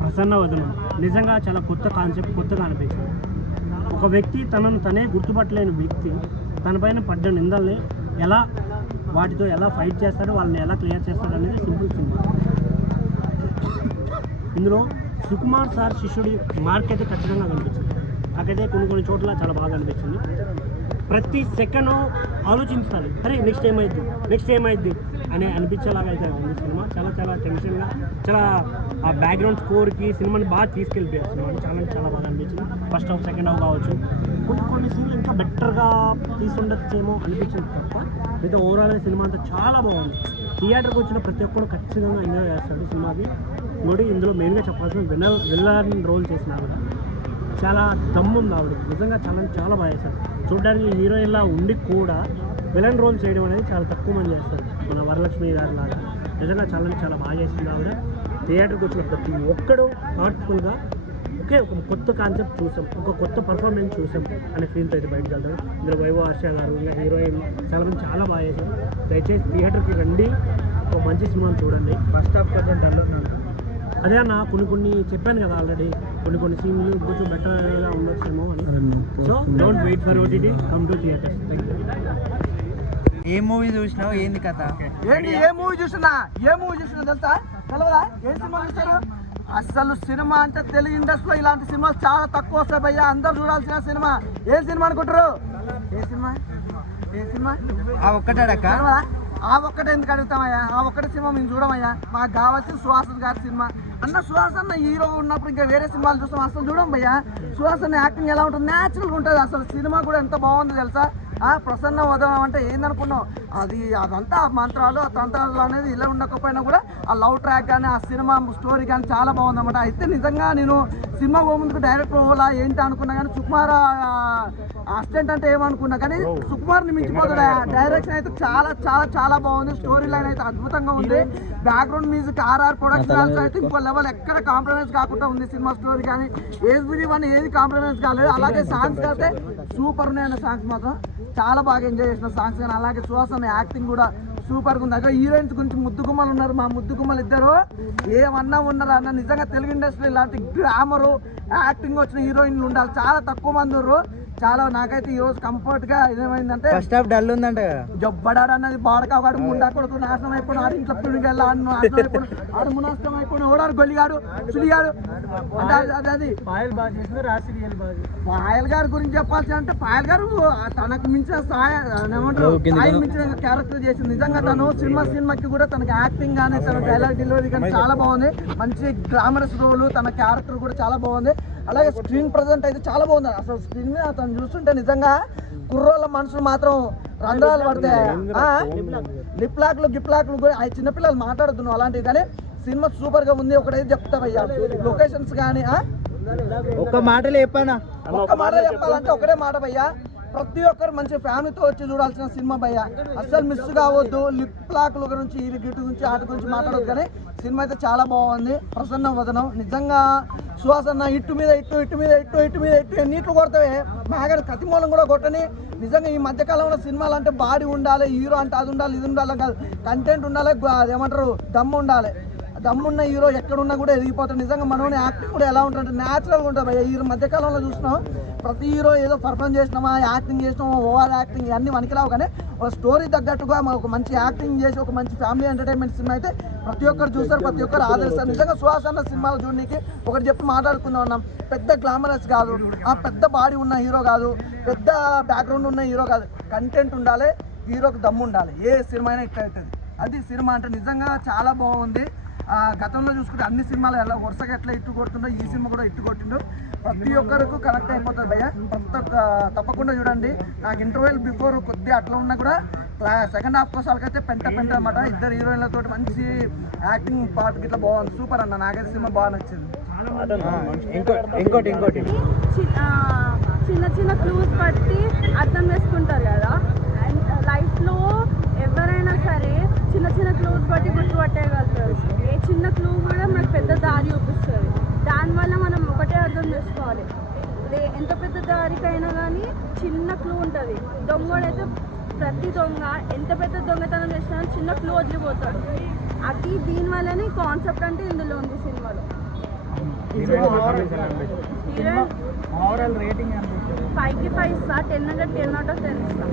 ప్రసన్న వదనం నిజంగా చాలా కొత్త కాన్సెప్ట్, కొత్తగా అనిపించింది. ఒక వ్యక్తి తనను తనే గుర్తుపట్టలేని వ్యక్తి తనపైన పడ్డ నిందల్ని ఎలా వాటితో ఎలా ఫైట్ చేస్తాడు, వాళ్ళని ఎలా క్లియర్ చేస్తాడు అనేది సింపుల్ సినిమా. ఇందులో సుకుమార్ సార్ శిష్యుడి మార్క్ అయితే ఖచ్చితంగా కనిపించింది. నాకైతే కొన్ని చోట్ల చాలా బాగా అనిపించింది. ప్రతి సెకండ్ ఆలోచించాలి, అరే నెక్స్ట్ ఏమైద్ది అని అనిపించేలాగా అయితే ఉంది సినిమా. చాలా టెన్షన్గా, చాలా ఆ బ్యాక్గ్రౌండ్ స్కోర్కి సినిమాని బాగా తీసుకెళ్ళిపోయారు. సినిమాని చాలా బాగా అనిపించింది. ఫస్ట్ హాఫ్, సెకండ్ హాఫ్ కావచ్చు, కొన్ని సీన్లు ఇంకా బెటర్గా తీసుండొచ్చేమో అనిపించింది తప్ప అయితే ఓవరాల్ సినిమా అంతా చాలా బాగుంది. థియేటర్కి వచ్చిన ప్రతి ఒక్కరు ఖచ్చితంగా ఎంజాయ్ చేస్తాడు సినిమాకి. ఇంకోటి ఇందులో మెయిన్గా చెప్పాల్సిన విల్లన్ రోల్ చేసిన ఆవిడ చాలా దమ్ముంది. ఆవిడ నిజంగా చాలా బాగా చేశారు. చూడడానికి హీరోయిన్లా ఉండి కూడా విలన్ రోల్ చేయడం అనేది చాలా తక్కువ మంది చేస్తారు, మన వరలక్ష్మి గారి లాగా. నిజంగా చాలా బాగా చేసింది ఆవిడ. థియేటర్కి వచ్చిన ప్రతి ఒక్కడు హార్ట్ఫుల్గా ఒక కొత్త కాన్సెప్ట్ చూసాం, ఒక కొత్త పర్ఫార్మెన్స్ చూసాం అనే ఫీల్తో అయితే బయటకు వెళ్తారు. ఇందులో వైభవ్ హర్ష గారు, ఇంకా హీరోయిన్ చాలా బాగా చేశారు. దయచేసి థియేటర్కి రండి, ఒక మంచి సినిమాని చూడండి. ఫస్ట్ హాఫ్ కొంచెం డల్ ఉన్నాను. అదే అన్న, కొన్ని చెప్పాను కదా ఆల్రెడీ, కొన్ని సీన్లు కొంచెం బెటర్గా ఉండొచ్చేమో అని. So don't wait for OTT, come to theatres. Thank you. ఏ మూవీ చూసినావు, ఏంది కథ? ఏ మూవీ చూసినా తెలుసా? తెలవదా? ఏ సినిమా చూస్తారు? అసలు సినిమా అంటే తెలుగు ఇండస్ట్రీలో ఇలాంటి సినిమాలు చాలా తక్కువ వస్తాయి భయ్యా. అందరు చూడాల్సిన సినిమా. ఏ సినిమా అనుకుంటారు? ఏ సినిమా ఆ ఒక్కటాడక్క. ఆ ఒక్కటే ఎందుకు అడుగుతామయ్యా? ఆ ఒక్కటే సినిమా మేము చూడమయ్యా. మాకు కావాల్సిన సుహాసన్ గారి సినిమా. సుహాసన్ హీరో ఉన్నప్పుడు ఇంకా వేరే సినిమాలు చూస్తాం, అసలు చూడం భయ్యా. సుహాసన్ యాక్టింగ్ ఎలా ఉంటుంది? న్యాచురల్గా ఉంటుంది. అసలు సినిమా కూడా ఎంత బాగుంది తెలుసా? ప్రసన్న వదనం అంటే ఏందనుకున్నావు? అదంతా మంత్రాలు, ఆ తంత్రాలు అనేది ఇలా ఉండకపోయినా కూడా ఆ లవ్ ట్రాక్ కానీ, ఆ సినిమా స్టోరీ కానీ చాలా బాగుందన్నమాట. అయితే నిజంగా నేను సినిమా ముందుకు డైరెక్టర్ పోవాలా ఏంటి అనుకున్నా కానీ, సుకుమార్ అసిస్టెంట్ అంటే ఏమనుకున్నా కానీ సుకుమార్ని మించిపోతాడు. డైరెక్షన్ అయితే చాలా బాగుంది. స్టోరీ లైన్ అయితే అద్భుతంగా ఉంది. బ్యాక్గ్రౌండ్ మ్యూజిక్, ఆర్ఆర్ ప్రొడక్షన్ అయితే ఇంకో లెవెల్, ఎక్కడ కాంప్రమైజ్ కాకుండా ఉంది సినిమా స్టోరీ కానీ. ఏది కాంప్రమైజ్ కాలేదు. అలాగే సాంగ్స్ అయితే సూపర్ ఉన్నాయన్న సాంగ్స్ మాత్రం చాలా బాగా ఎంజాయ్ చేసిన సాంగ్స్ కానీ. అలాగే సుహాసన్ యాక్టింగ్ కూడా సూపర్గా ఉంది. అక్కడ హీరోయిన్స్ గురించి ముద్దుగుమ్మలు ఉన్నారు. మా ముద్దుగుమ్మలు ఇద్దరు ఏమన్నా ఉన్నారు అన్న. నిజంగా తెలుగు ఇండస్ట్రీ ఇలాంటి గ్లామరు యాక్టింగ్ వచ్చిన హీరోయిన్లు ఉండాలి. చాలా తక్కువ మంది ఉన్నారు. నాకైతే ఈ రోజు కంఫర్ట్ గా ఏమైందంటే ఫస్ట్ హాఫ్ డల్ ఉందంట. జబ్బడాడు అన్నది బాడకాడు ముండా కొడుకు నాశనం అయిపోయిన ఆడు ఇంట్లో పిల్లలు ఆడు మునాశనం అయిపోయిన ఓడాడు గొల్లిగాడు చులిగాడు అంటే అది పాయల్ గారి గురించి చెప్పాల్సి అంటే పాయల్ గారు తనకు మించిన స్థాయి మించిన క్యారెక్టర్ చేసింది. నిజంగా తను సినిమాకి కూడా తనకి యాక్టింగ్ కానీ, తన డైలాగ్ డెలివరీ కానీ చాలా బాగుంది. మంచి గ్లామరస్ రోల్, తన క్యారెక్టర్ కూడా చాలా బాగుంది. అలాగే స్క్రీన్ ప్రజెంట్ అయితే చాలా బాగుంది. అసలు స్క్రీన్ మీద అతను చూస్తుంటే నిజంగా కుర్రోళ్ళ మనసులు మాత్రం రంధ్రాలు పడతాయి. గిప్లాక్లు చిన్నపిల్లలు మాట్లాడుతున్నావు అలాంటివి. కానీ సినిమా సూపర్ గా ఉంది. ఒకటైతే చెప్తావయ్యా, లొకేషన్స్ కానీ ఒక్క మాటలో చెప్పాలంటే ఒకటే మాట భయ్యా, ప్రతి ఒక్కరు మంచి ఫ్యామిలీతో వచ్చి చూడాల్సిన సినిమా భయ్యా. అస్సలు మిస్ కావద్దు. లిప్ లాక్ల గురించి, గిట్టు గురించి, ఆట గురించి మాట్లాడొద్దు. కానీ సినిమా అయితే చాలా బాగుంది. ప్రసన్న వదనం నిజంగా సుహాసన్న ఇట్టు మీద ఎన్నిట్లు కొడతావే మేఘాడు కతిమూలం కూడా కొట్టని. నిజంగా ఈ మధ్యకాలంలో సినిమాలు అంటే బాడీ ఉండాలి, హీరో అంటే అది ఉండాలి, ఇది ఉండాలి కాదు, కంటెంట్ ఉండాలి, అదేమంటారు దమ్ము ఉండాలి. దమ్మున్న హీరో ఎక్కడున్నా కూడా ఎదిగిపోతాడు. నిజంగా మనోని యాక్టింగ్ కూడా ఎలా ఉంటుంది, న్యాచురల్గా ఉంటుంది. ఈ మధ్యకాలంలో చూసినాం ప్రతి హీరో ఏదో పర్ఫార్మ్ చేసినామా, యాక్టింగ్ చేసినామా, ఓవర్ యాక్టింగ్ ఇవన్నీ మనకిరావు. కానీ ఒక స్టోరీ తగ్గట్టుగా ఒక మంచి యాక్టింగ్ చేసి ఒక మంచి ఫ్యామిలీ ఎంటర్టైన్మెంట్ సినిమా అయితే ప్రతి ఒక్కరు చూస్తారు, ప్రతి ఒక్కరు ఆదరిస్తారు. నిజంగా సుహాసన్న సినిమాలు చూడడానికి ఒకటి చెప్పి మాట్లాడుకుందాం అన్నాం. పెద్ద గ్లామరస్ కాదు, పెద్ద బాడీ ఉన్న హీరో కాదు, పెద్ద బ్యాక్గ్రౌండ్ ఉన్న హీరో కాదు. కంటెంట్ ఉండాలి, హీరోకి దమ్ము ఉండాలి. ఏ సినిమా అయినా ఇట్లా అవుతుంది. అది సినిమా అంటే నిజంగా చాలా బాగుంది. గతంలో చూసుకుంటే అన్ని సినిమాలు ఎలా వరుసగా ఎట్లా ఇట్టు కొడుతుండో ఈ సినిమా కూడా ఇట్టు కొట్టిండు. ప్రతి ఒక్కరికి కనెక్ట్ అయిపోతుంది భయ్య. తప్పకుండా చూడండి. నాకు ఇంటర్వెల్ బిఫోర్ కొద్దిగా అట్లా ఉన్నా కూడా సెకండ్ హాఫ్ కోసాలకైతే పెంట అనమాట. ఇద్దరు హీరోయిన్లతో మంచి యాక్టింగ్ పార్ట్ ఇట్లా బాగుంది. సూపర్ అన్న, నాకైతే సినిమా బాగా నచ్చింది. ఇంకోటి చిన్న క్లూస్ బట్టి అర్థం చేసుకుంటారు కదా. లైఫ్లో ఎవరైనా సరే చిన్న క్లూస్ బట్టి గుర్తుపట్టేయగలుగుతారు. ఏ చిన్న క్లూ కూడా మనకు పెద్ద దారి చూపిస్తుంది. దానివల్ల మనం ఒకటే అర్థం చేసుకోవాలి, ఎంత పెద్ద దారికైనా కానీ చిన్న క్లూ ఉంటుంది. దొంగడైతే ప్రతి దొంగ ఎంత పెద్ద దొంగతనం చేసినా చిన్న క్లూ వదిలిపోతాడు. అది దీనివల్లనే కాన్సెప్ట్ అంటే ఇందులో ఉంది సినిమాలో. హీరోయిన్ ఓవరాల్ రేటింగ్ అనిపిస్తుంది 5కి 5 ఇస్తా, 10 అంటే 10 అవుట్ ఆఫ్ 10 ఇస్తా.